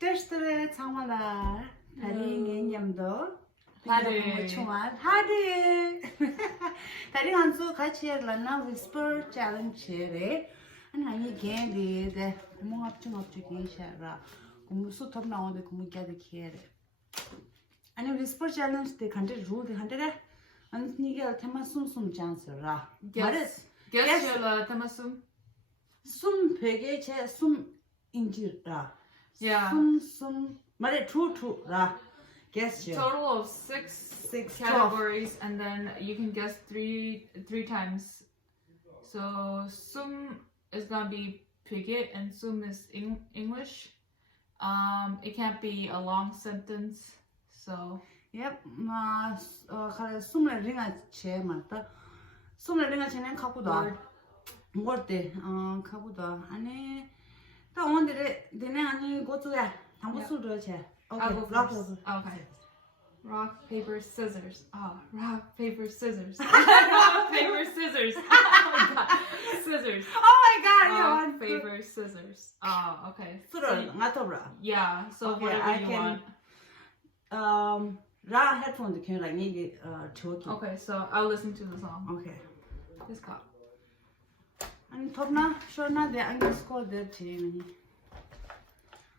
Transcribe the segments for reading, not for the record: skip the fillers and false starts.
Testere 참아라. 다리 개념도. 다리. 좋아. 다리. 다리 한수 같이 하려나 whisper challenge래. 아니 개인데 뭐 합친 업적이 있어라. 그 수업 나오는데 그 뭐게도 기회래. 아니 whisper challenge 때 간데 룰 한데 아니 니가 테마 숨숨 찬스라. Guess your tamasum. 숨 베개 제숨 인지라. Yeah. 숨 말해 투라. Guess you. Total of six 12. categories, and then you can guess three times. So sum is gonna be pigget, and sum is English. It can't be a long sentence. So Yep. 그래 숨을 링아 제 맞다. 숨을 링아 제는 가보다. 뭐때? 가보다. 아니 또 오늘에 내내 아니 고추야. 당부술 줘야지. I'll go rock, first. rock. Okay. Rock, paper, scissors. Rock, paper, scissors. Rock, paper, scissors. Oh my god. Scissors. Oh my god. Rock, paper, scissors. Okay. 술을 맞춰라. Yeah, so Okay, whatever I you can- want. 라 헤드폰 can like need 좋게. Okay, so I'll listen to the song. Okay. This got. 아니 톱나 쇼나 내 안경 스코어 내 지니.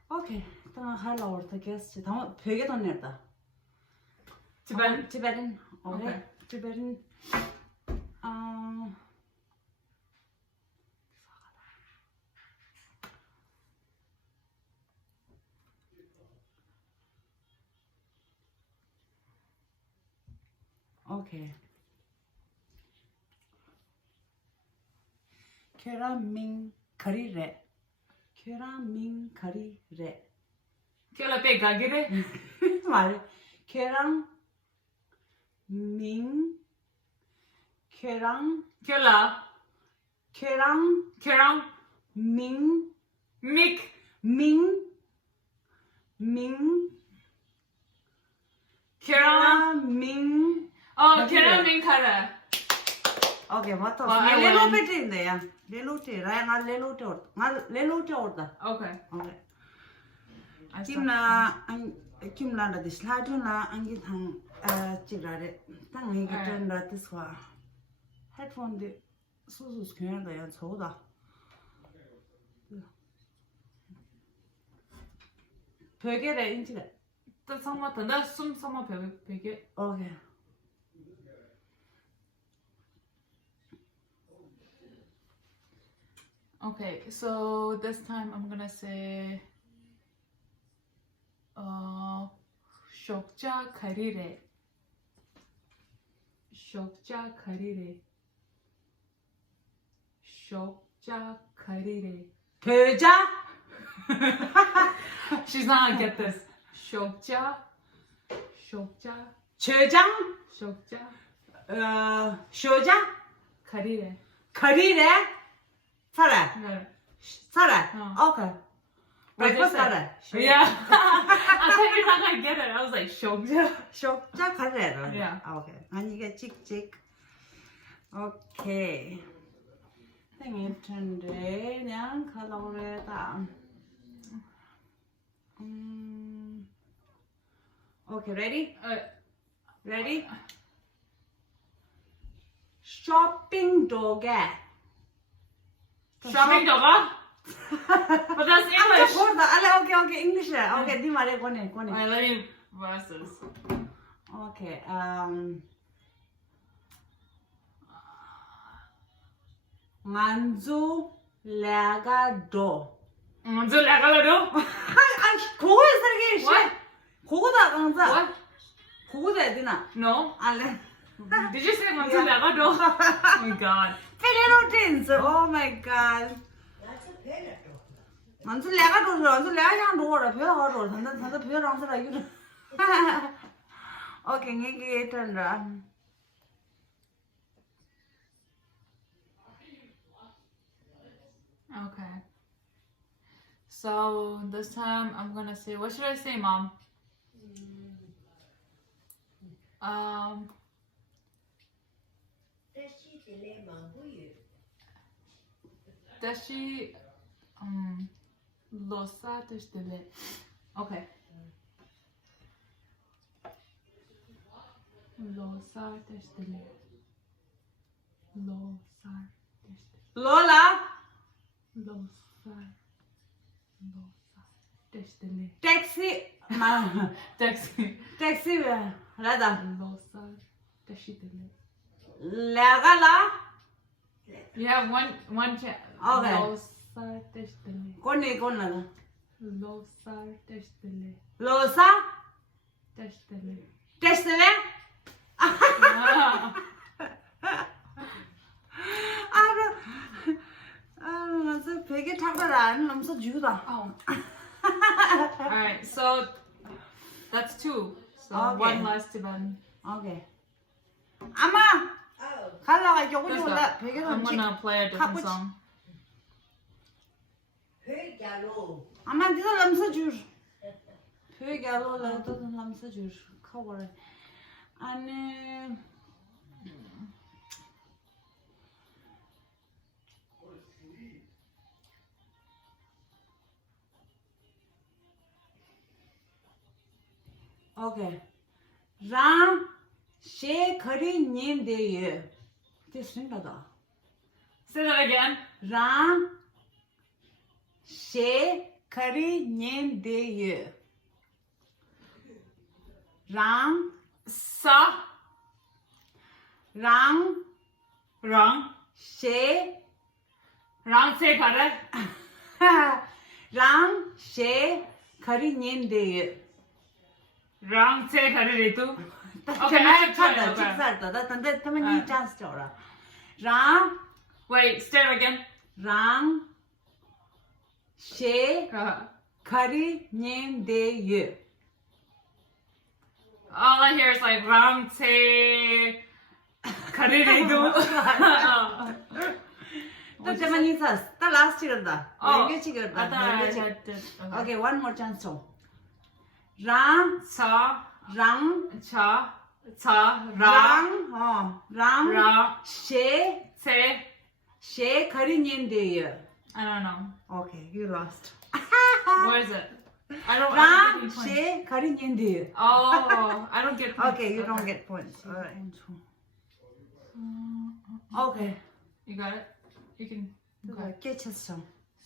오케이. 또 할라 orta guess. tamam 베개 돈 냈다. Tibetan? Tibetan. Okay. Tibetan. Okay. 계란민 가리래. 계란민 가리래. Kela pe gagire. 말해. 계란 민 계란 Kela. 계란 Kerang. 민 Mik. 민 Kerang. 민 Oh, Gagire. Kerang min kara. 오케이 맞다. I 레로 won. 배트인데야. 레로테 라야 레로테 레로테 or다. Okay. 오케이. I stopped. 김나라 디슬라드나 안기탕 찍라래. 땅 이게 된다 뜻과 헤드폰데 수수 그냥다야 저다. 베개래 인지래. The song what the sum summer pigget. 오케이. Okay, so this time I'm gonna say Shokja karire. Shokja karire. Shokja karire. 배자 She's not gonna get this. Shokja. 제장 Shokja 쇼자 karire. 거리래 살아 No. 살아. 오케이. breakfast 살아. Yeah. I thought you're not gonna get it. I was like, Shokja. 쇼자 가래라. Yeah. 오케이. 아니 이게 찍찍. 오케이. 생일 텐데 그냥 가려고래다. 오케이, ready? Ready? 쇼핑 도게. Shopping dog. But that's English. 알아, 오케이, English. 오케이, 네 말해 꺼내. Alright, let me verses. 오케이, 만주 레가도. So like I do. 아이, 그거에 살게 씨. What? 그거다 강자. What? 그거다 해야 되나? No. 알래. Did you say Manzu Lagado? Oh my god. 페레로틴스. Oh my god. 만주 레가도 만주 레가장 도라 배워가도 단단 배워랑서라 이거. 오케이, 얘기 된다. Okay. So this time I'm gonna say, what should I say, Mom? Dashi losa dele. Okay. Losar testele. Losar testele. Lola, Losar. Losar testele. taxi. Ma, Taxi. taxi. Rada. Losar testele. Lagala. You have one chance. Okay. Losar testele. Kone kone. Losar testele. Losa. Testele. Testele. Ah. 그래서 베개 타고 안 넘서 주다. Oh. Alright, so that's two. So Okay. one last event. 오케이. 아마 갈라가 요거 Let's go. 요거 베개 I'm 좀 gonna play a different Couch. song. 아마 니가 넘서 주. 베개 알로라 또 넘서 주. 커버래. 아니 오케이. 랑 셰커리님 데유. 됐습니다. Say that again. 랑 셰커리님 데유. 랑 Sa 랑 rang 셰 rang se kare. 랑 셰커리님 데유. Rang se kare ritu. Okay, I have time, 찾아. okay. 직살다. 나 근데 때문에 이 Alright. 찬스 줘라. 랑 Wait, say it again. 랑 Uh, 셰커리님 데유. all I hear is like rang se kare ritu. 또 때문에 이 찬스. 또 라스트 이런다. Oh, 네 개 I 찍었다. thought I 네 개. had to. Okay. Okay, one more chance. 랑 Sa 랑 cha cha rang 랑 랑 rang 셰 se. 셰커리님 데유. I don't know. Okay, you lost. What is it? I don't. 랑 get points. 셰커리님 데유. Oh, I don't get points. Okay, you don't get points. Alright. Okay. You got it? You can. Okay. 깨쳤어.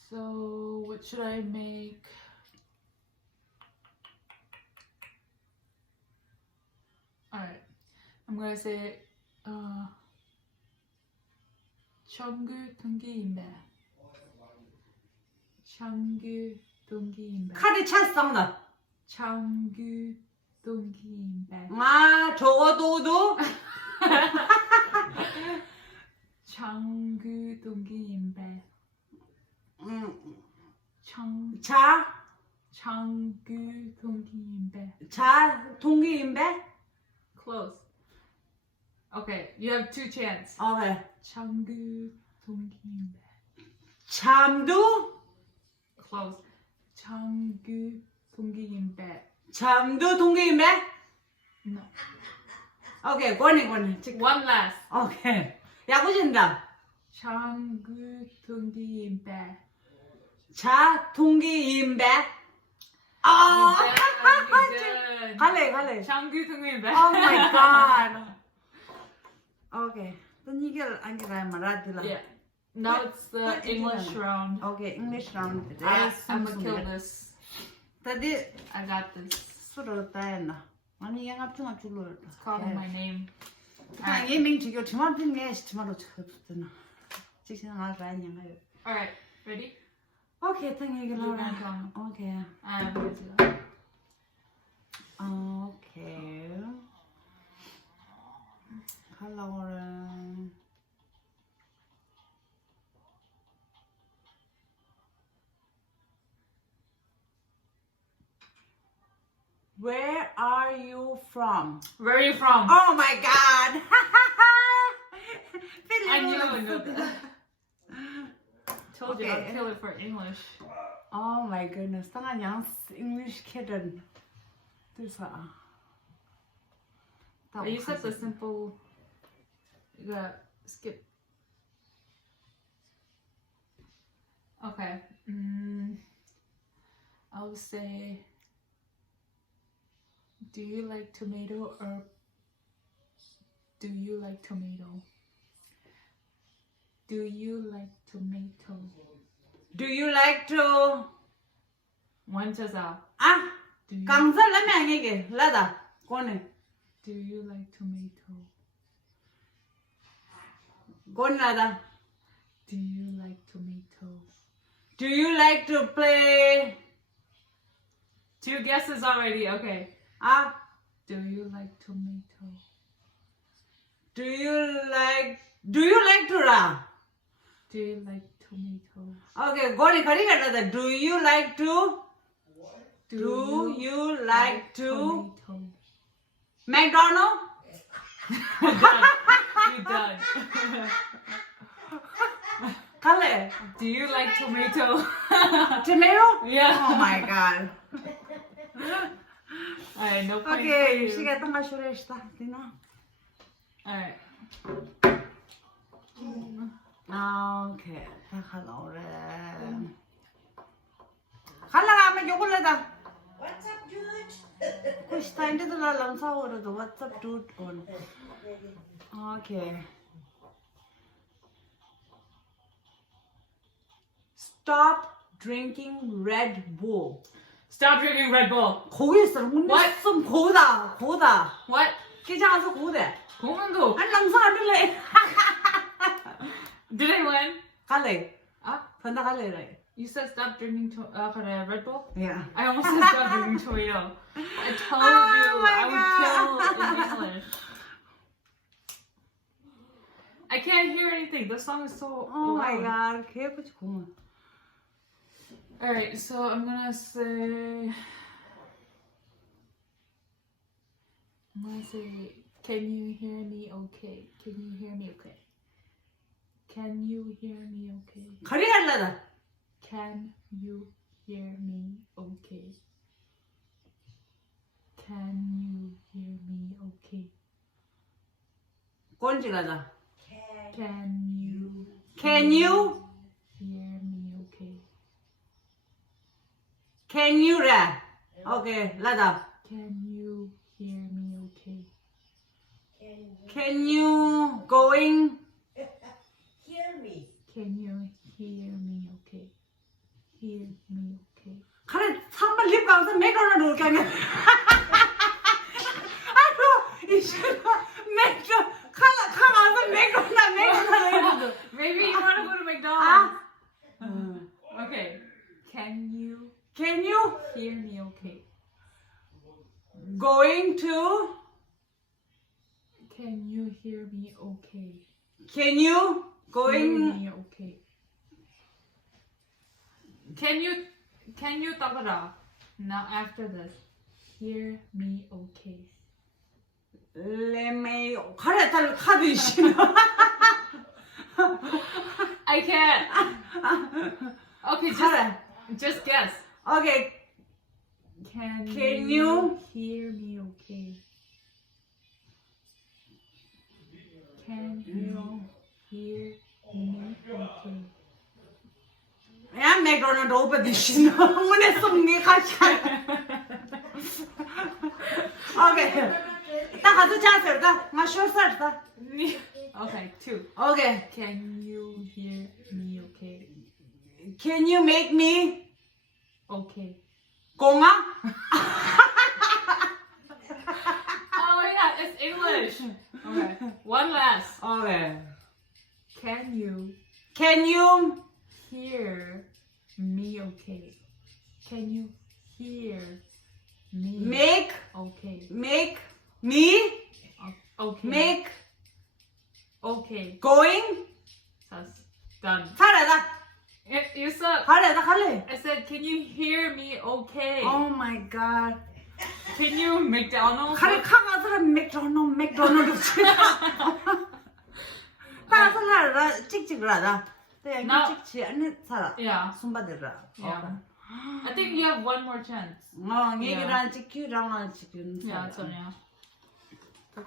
So, what should I make? Alright. I'm gonna say, 청구 동기인배. 청구 동기인배. 카드 찼습니다. 청구 동기인배. 아, 적어도도 청구 동기인배. 청 청구 동기인배. 동기인배? Close. Okay, you have two chances. 오케이. 청구 동기인배. 잠도? Close. 청구 동기인배. 잠도 동기인배? No. 오케이, 권이. One last. 오케이. 야구진다. 청구 동기인배. 동기인배? You 아! did. 갈래. 청구 동기인배. Oh my god. 오케이. 또 이게 아니라 말하더라. Yeah. Now it's the What did you English do? round. 오케이, English round. I'm gonna kill this. 다들 I got this. 술을 따했나? 아니, 양압중압 줄로. It's calling my name. 아, 예명 지금 주말 핑계 주말로 접었잖아. 지금 알아 아니야. Alright, ready? 오케이, 땡 얘기 You're 나와. gonna come. 오케이. I'm gonna do that. 오케이. 컬러는 Where are you from? Where are you from? Oh my god. I knew I would know that. Told you Okay. I'd kill it for English. Oh my goodness. 당한 양 English kidden. there's You said the simple. You gotta skip. Okay. I'll say Do you like tomato or do you like tomato? Do you like tomato? Do you like to One says out. à Do you, càng rất lắm mẹ nghe kìa là da con này do you like tomato? con là da Do you like tomato? Do you like to play 2 guesses already. Okay. à Do you like tomato? Do you like to ra Do you like tomato? Okay con này khởi cái là Do you like to Do you like to tomato? McDonald You done. Khá lệ Do you like tomato? Tomato Yeah. Oh my god Alright, no point Okay for you. 시계 딱 마셔라 했다 되나 Alright. Okay ta khá lẩu rồi khá là mà vô con lên ta What's up, dude? Cô stein đi là làm sao rồi what's up dude con Okay Stop drinking Red Bull Stop drinking Red Bull. 거기 있어 What? 좀 고다 What? 기장에서 고대 공항도. 아니 남성 안 될래 Did I win? 갈래 Ah, 건다 갈래 you said stop drinking Red Bull? Yeah I almost said stop drinking tomato. I told you my I would kill in English. I can't hear anything. The song is so Oh my loud. god 개구지 고마 Alright, so I'm gonna say, can you hear me okay? Can you hear me okay? Can you hear me okay? 가리 갈래다 Can you hear me okay? Can you hear me okay? 꼰지 가자 Can you Can you hear me okay? Can you ra Okay 라다 Can you hear me okay? Can you going Hear me. Can you hear me okay? Hear me okay? 가래 상발 립 가서 맥도날드 올게 하냐 아이고 이 싫어 맥도 가서 맥도날드 Maybe you want to go to 아 McDonald's. Okay. Can you Can you hear me okay? going to Can you hear me okay? Can you Hear going me okay? Can you talk it out? Now after this, hear me okay. 레메 가래 달 카드 싫어 I can't. Okay, 가래 just guess. Okay Can you hear me okay? Can you hear me okay? 야 맥도날드 오빠 드시노 문에 숨게 가자 오케이 딱 가서 자세요 나 쇼스다 Okay, 2. 오케이 Can you hear me okay? Can you make me Okay. 공아 Oh yeah, it's English. Okay. One last. 오케이 Can you Can you hear me okay? Can you hear me make okay? me Okay. make Okay. going That's done. 잘해다 You said 갈래 I said, can you hear me okay? Oh my god Can you McDonald's? 가래 카가서 맥도날드 따라서 살아 찍찍을 하다 나- 찍지 않는 살아 Yeah. 손바들라 Yeah. I think you have one more chance. 얘기랑 찍기랑 찍기는 Yeah, so yeah.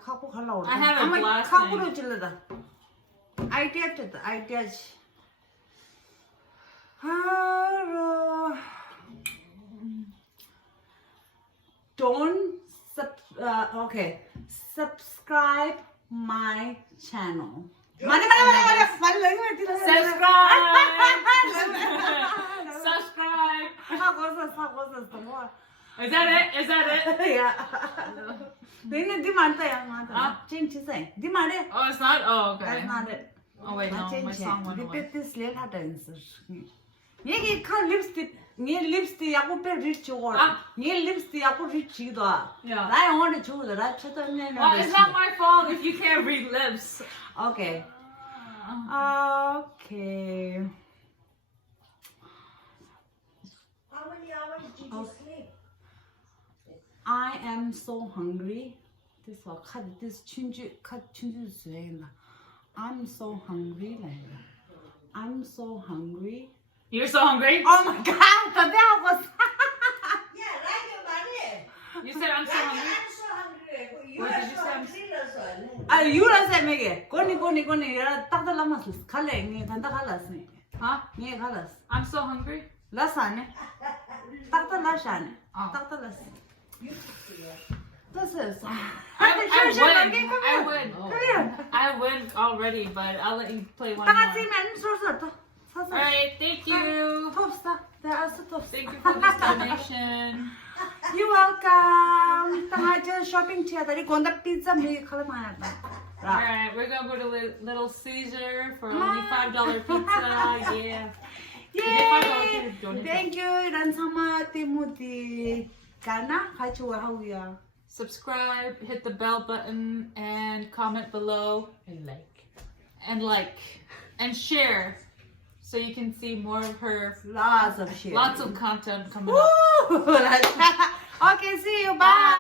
갖고 갈라고 I have a blast 갖고로 질러다 아이디어다 아이디어지 하루 Don't Okay. Subscribe my channel. Money. Subscribe. Subscribe. Is that it? Is that it? Yeah. Then di manta ya manta. Huh? Change say. Di mare. Oh, it's not? Oh, okay. That's not it. Oh, wait, no. My song went away. Repeat this later dancer. Ye kan lipstick. Ye lipstick ya ko pe rich or. Ye lipstick ya ko rich do. Yeah. I want to choose that. Chata ne. Well, it's not my fault if you can't read lips. Okay. Okay. How many hours did you sleep? I am so hungry. This one cut this chunju zuen. I'm so hungry like. I'm so hungry. You're so hungry? Oh my god, that was Yeah, like your money. You said I'm so hungry? I'm so hungry. You What are did you so say? hungry also. you say me. Koni tak da lamas khale ni thanda khalas ni. Huh? Ni khalas. I'm so hungry? Lasane. Tak da lasane. Oh. Tak da las. You see it. This is I win. Come here. I win already, but I'll let you play one 다 more. 같이 맨 소서. Alright, thank you. 톱스타. There are 톱스. Thank you for this donation. You're welcome. 당아저 쇼핑 치아다리 건다 피자 미 칼마야다. Alright, we're gonna go to Little Caesar for only $5 pizza. Yeah. Yay! Thank you. 이런 사마 티모티. 가나 같이 와우야. Subscribe, hit the bell button, and comment below. And like. And share. So you can see more of her. Lots of shit. Lots of content coming up. Woo! Okay, see you. Bye.